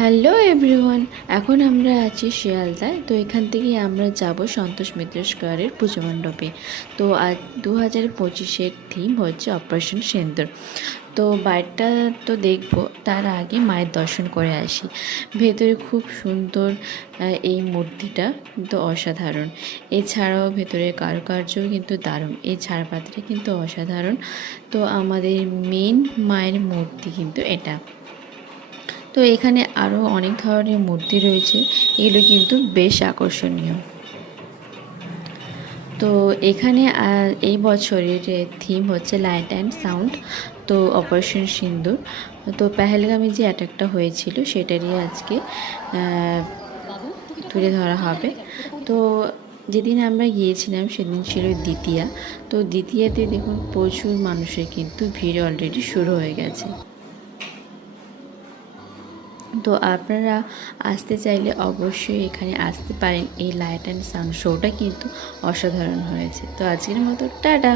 Hello everyone এখন আমরা আছি শিয়ালদায় তো এখান থেকে আমরা যাব সন্তোষ মিত্র স্কোয়ারের পুজো মণ্ডপে। তো আজ দু হাজার পঁচিশের থিম হচ্ছে অপারেশন সেন্দুর তো বাইরটা তো দেখব, তার আগে মায়ের দর্শন করে আসি। ভেতরে খুব সুন্দর এই মূর্তিটা কিন্তু অসাধারণ। এছাড়াও ভেতরে কারুকার্য কিন্তু দারুণ। এই ছাড়পাত্রে কিন্তু অসাধারণ। তো আমাদের মেন মায়ের মূর্তি কিন্তু এটা। তো এখানে আরও অনেক ধরনের মূর্তি রয়েছে। এগুলো কিন্তু বেশ আকর্ষণীয়। তো এখানে এই বছরের থিম হচ্ছে লাইট অ্যান্ড সাউন্ড তো অপারেশন সিন্দুর। তো পেহেলগামে যে অ্যাটাকটা হয়েছিল সেটারই আজকে তুলে ধরা হবে। তো যেদিন আমরা গিয়েছিলাম, সেদিন ছিল দ্বিতীয়া। তো দ্বিতীয়াতে দেখুন প্রচুর মানুষের কিন্তু ভিড় অলরেডি শুরু হয়ে গেছে। তো আপনারা আসতে চাইলে অবশ্যই এখানে আসতে পারেন। এই লাইট অ্যান্ড সাউন্ড শোটা কিন্তু অসাধারণ হয়েছে। তো আজকের মতো, টাটা!